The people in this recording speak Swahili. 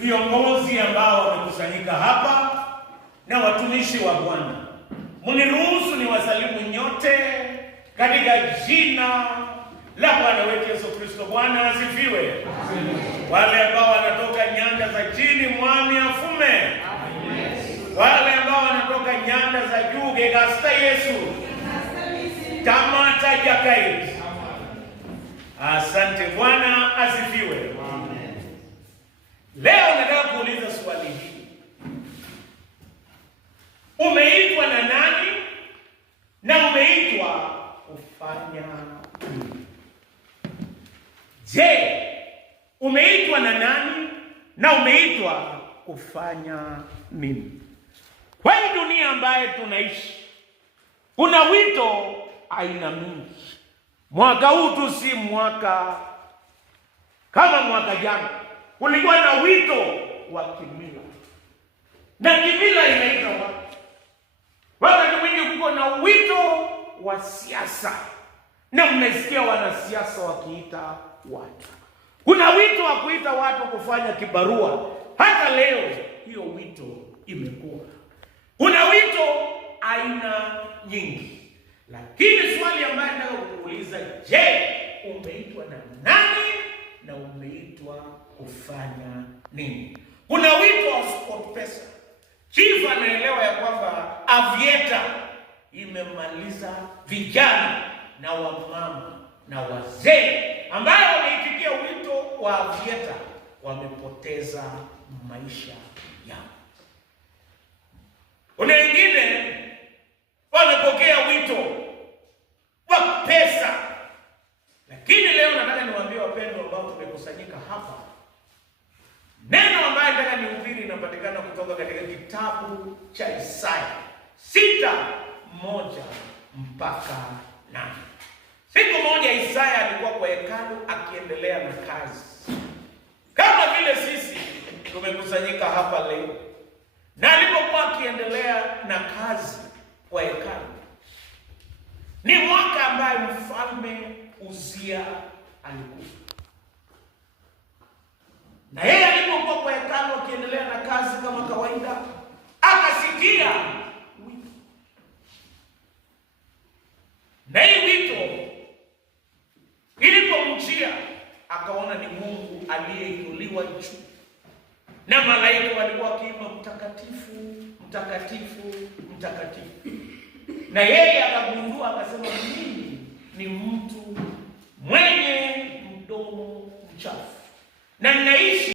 viongozi ambao wamekusanyika hapa na watumishi wa Bwana, mniruhusu niwasalimu nyote katika jina la Bwana wetu Yesu Kristo. Bwana asifiwe. Wale ambao wanatoka nyanda za chini, Mwami afume. Wale ambao wanatoka nyanda za juu, Gegasta Yesu tamata jakai. Asante. Bwana asifiwe. Leo nataka kuuliza swali hili: umeitwa na nani na umeitwa kufanya nini? Je, umeitwa na nani na umeitwa kufanya nini? Kwa hii dunia ambaye tunaishi, kuna wito aina mingi. Mwaka huu tu si mwaka kama mwaka jana. Kulikuwa na wito wa kimila, na kimila inaita watu. Wakati mwingi kuko na wito wa siasa, na mmesikia wanasiasa wakiita watu. Kuna wito wa kuita watu kufanya kibarua. Hata leo hiyo wito imekuwa. Kuna wito aina nyingi, lakini swali ambayo nataka kukuuliza, je, umeitwa na nani na umeitwa kufanya nini? Kuna wito wa SportPesa. Chief anaelewa ya kwamba Avieta imemaliza vijana na wamama na wazee ambao wameitikia wito wa Avieta wamepoteza maisha yao. Kuna wengine wamepokea wito wa pesa. Lakini leo nataka niwaambie wapendwa ambao tumekusanyika hapa, neno ambayo nataka nihubiri inapatikana kutoka katika kitabu cha Isaya 6:1 mpaka 8. Siku moja Isaya alikuwa kwa hekalu akiendelea na kazi, kama vile sisi tumekusanyika hapa leo. Na alipokuwa akiendelea na kazi kwa hekalu, ni mwaka ambaye mfalme Uzia alikufa. Na yeye alipokuwa kwa hekalu akiendelea na kazi kama kawaida, akasikia wito. Na hii wito ilipomjia, akaona ni Mungu aliyeinuliwa juu, na malaika walikuwa wakiimba mtakatifu, mtakatifu, mtakatifu. Na yeye akagundua, akasema, mimi ni mtu mwenye mdomo mchafu na ninaishi